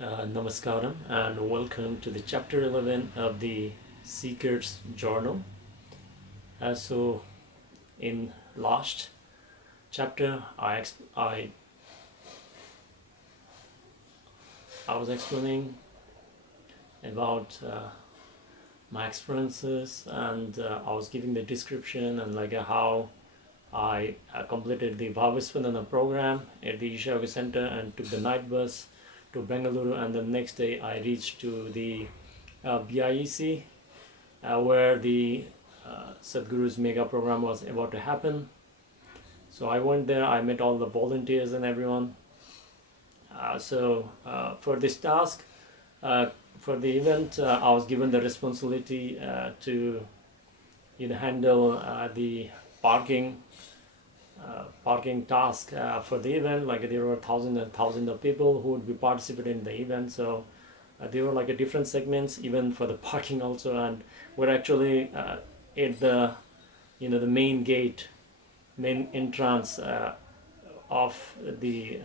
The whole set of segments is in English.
Namaskaram and welcome to the chapter 11 of the Seeker's Journal. So, in last chapter, I was explaining about my experiences, and I was giving the description and how I completed the Bhavasvanana program at the Isha Yoga Center and took the night bus to Bengaluru, and the next day I reached to the BIEC where the Sadhguru's mega program was about to happen. So I went there, I met all the volunteers and everyone. For this task, for the event, I was given the responsibility to handle the parking task for the event. There were thousands and thousands of people who would be participating in the event, so there were different segments even for the parking also, and we're actually at the the main gate, main entrance of the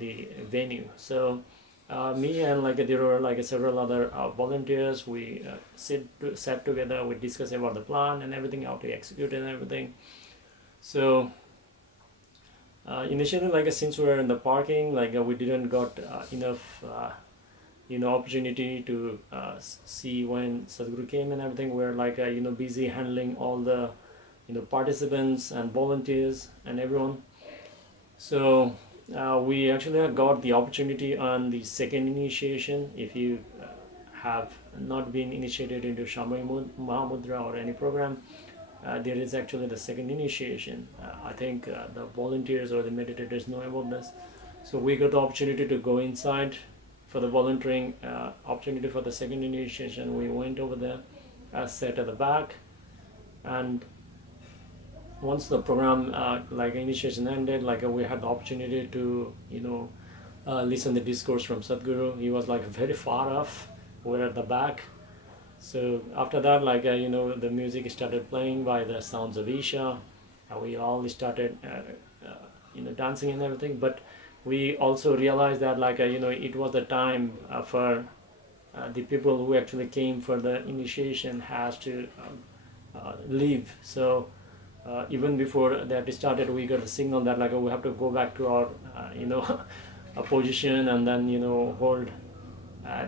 the venue. So me and there were several other volunteers. We sat together, we discussed about the plan and everything, how to execute and everything. So initially, since we were in the parking, we didn't got enough opportunity to see when Sadhguru came and everything. We're busy handling all the participants and volunteers and everyone. So we actually got the opportunity on the second initiation. If you have not been initiated into Shamay Mahamudra or any program, there is actually the second initiation. I think the volunteers or the meditators know about this. So we got the opportunity to go inside for the volunteering opportunity for the second initiation. We went over there, sat at the back, and once the program initiation ended, we had the opportunity to listen the discourse from Sadhguru. He was very far off. We're at the back. So after that, the music started playing by the sounds of Isha. We all started dancing and everything. But we also realized that it was the time for the people who actually came for the initiation has to leave. So even before that started, we got a signal that we have to go back to our a position and then hold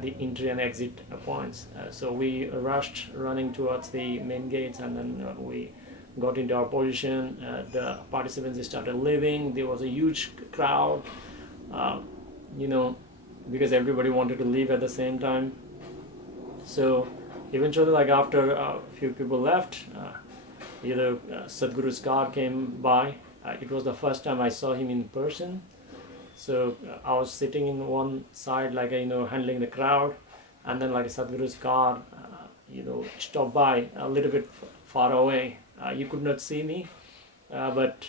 the entry and exit points. So we rushed running towards the main gates, and then we got into our position. The participants started leaving. There was a huge crowd, because everybody wanted to leave at the same time. So eventually, after a few people left, either Sadhguru's car came by. It was the first time I saw him in person. So I was sitting in one side, handling the crowd, and then Sadhguru's car, stopped by a little bit far away. You could not see me, but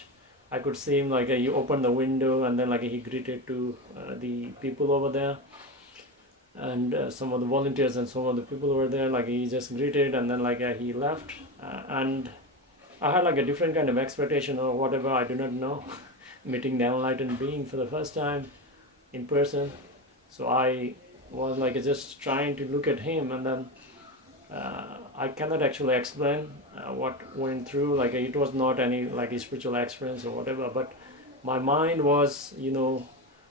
I could see him. He opened the window, and then he greeted to the people over there, and some of the volunteers and some of the people were there. He just greeted, and then he left, and I had a different kind of expectation or whatever. I do not know. Meeting the enlightened being for the first time in person. So I was just trying to look at him, and then I cannot actually explain what went through. It was not any spiritual experience or whatever, but my mind was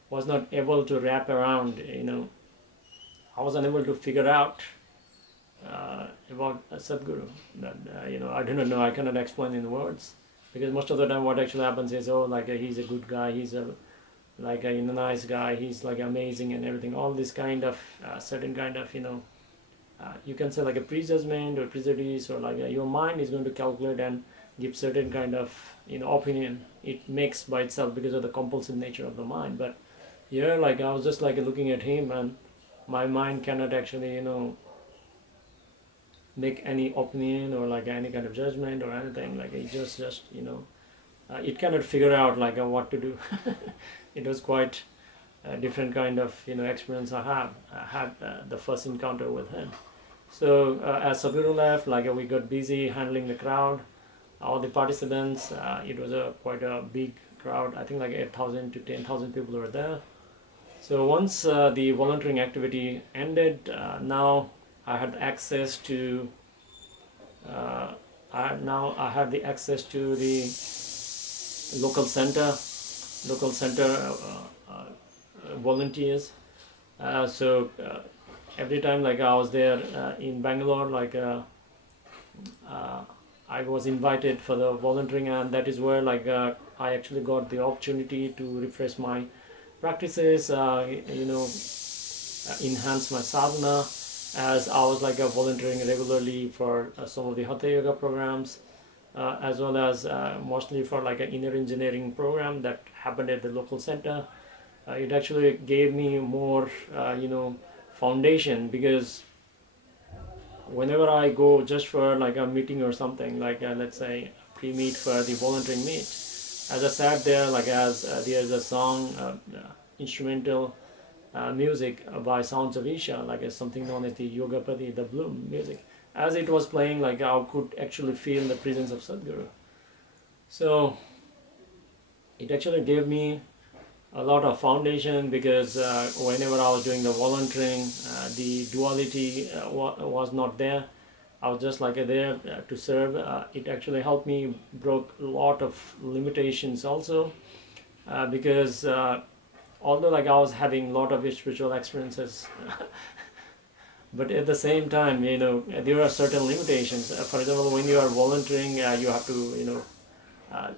was not able to wrap around. I was unable to figure out about Sadhguru. That I do not know. I cannot explain in words. Because most of the time what actually happens is, he's a good guy, he's a nice guy, he's amazing and everything. All this kind of certain kind of you can say a prejudgment or prejudice, or your mind is going to calculate and give certain kind of opinion. It makes by itself because of the compulsive nature of the mind. But here I was just looking at him, and my mind cannot actually make any opinion or any kind of judgment or anything. It just it cannot figure out what to do. It was quite a different kind of experience I had the first encounter with him. So as Sadhguru left, we got busy handling the crowd, all the participants. It was quite a big crowd. I think 8,000 to 10,000 people were there. So once the volunteering activity ended, now I had access to I had the access to the local center, local center volunteers. So every time like I was there in Bangalore, like I was invited for the volunteering, and that is where like I actually got the opportunity to refresh my practices, enhance my sadhana, as I was like volunteering regularly for some of the hatha yoga programs, as well as mostly for like an inner engineering program that happened at the local center. It actually gave me more foundation, because whenever I go just for like a meeting or something, like let's say pre-meet for the volunteering meet, as I sat there, like as there's a song, instrumental music by Sounds of Isha, like something known as the Yogapati, the Bloom music. As it was playing, like I could actually feel the presence of Sadhguru. So it actually gave me a lot of foundation, because whenever I was doing the volunteering, the duality was not there. I was just like there to serve. It actually helped me broke a lot of limitations also, because although like I was having a lot of spiritual experiences, but at the same time, there are certain limitations. For example, when you are volunteering, you have to, uh,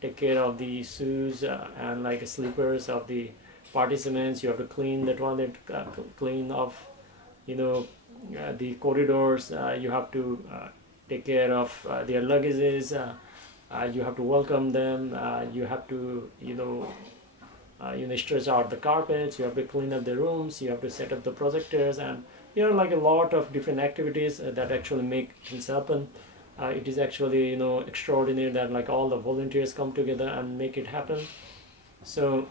take care of the shoes and like slippers of the participants. You have to clean the toilet, clean off, the corridors. You have to take care of their luggages. You have to welcome them. You have to, stretch out the carpets. You have to clean up the rooms. You have to set up the projectors, and there are like a lot of different activities that actually make things happen. It is actually extraordinary that like all the volunteers come together and make it happen. So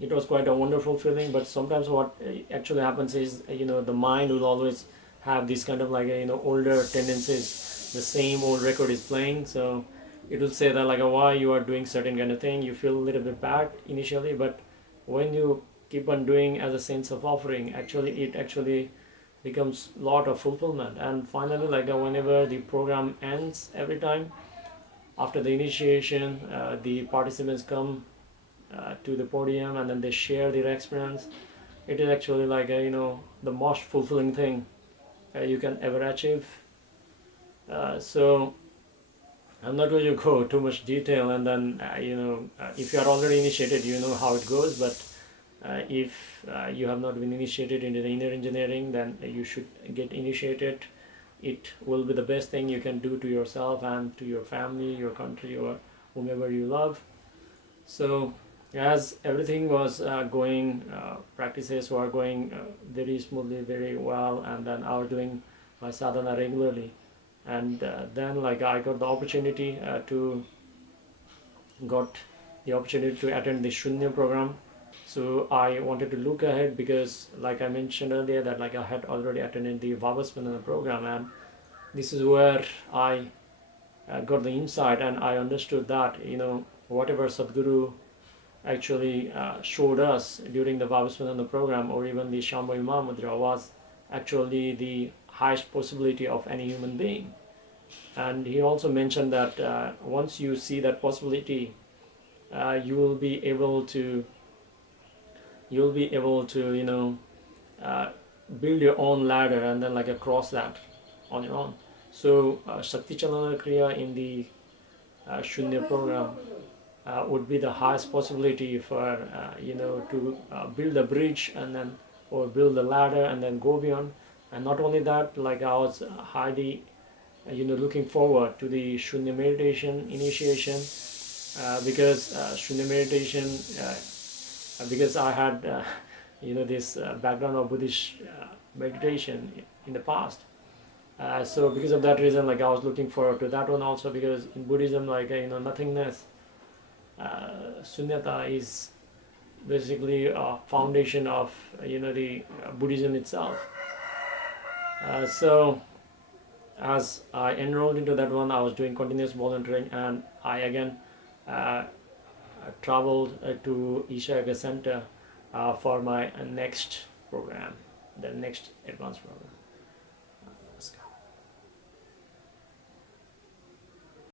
it was quite a wonderful feeling. But sometimes what actually happens is the mind will always have this kind of like older tendencies. The same old record is playing, so it will say that like why you are doing certain kind of thing. You feel a little bit bad initially, but when you keep on doing as a sense of offering, it actually becomes a lot of fulfillment. And finally, like whenever the program ends, every time after the initiation, the participants come to the podium, and then they share their experience. It is actually like the most fulfilling thing you can ever achieve. So I'm not going to go too much detail, and then if you are already initiated, you know how it goes. But if you have not been initiated into the inner engineering, then you should get initiated. It will be the best thing you can do to yourself and to your family, your country, or whomever you love. So as everything was going, practices were going very smoothly, very well, and then I was doing my sadhana regularly. And then like I got the opportunity to attend the Shunya program. So I wanted to look ahead, because like I mentioned earlier that like I had already attended the Vavasvanana program, and this is where I got the insight, and I understood that whatever Sadhguru actually showed us during the Vavasvanana program, or even the Shambhavi Mahamudra, was actually the highest possibility of any human being. And he also mentioned that once you see that possibility, you will be able to build your own ladder, and then like cross that on your own. So Shakti Chalana Kriya in the Shunya program would be the highest possibility for to build a bridge, and then or build a ladder and then go beyond. And not only that, like I was highly looking forward to the Shunya meditation initiation, because Shunya meditation, because I had this background of Buddhist meditation in the past. So because of that reason, like I was looking forward to that one also, because in Buddhism, like nothingness, sunyata is basically a foundation of the Buddhism itself. So as I enrolled into that one, I was doing continuous volunteering, and I again traveled to Isha Yoga Center for my next program, the next advanced program.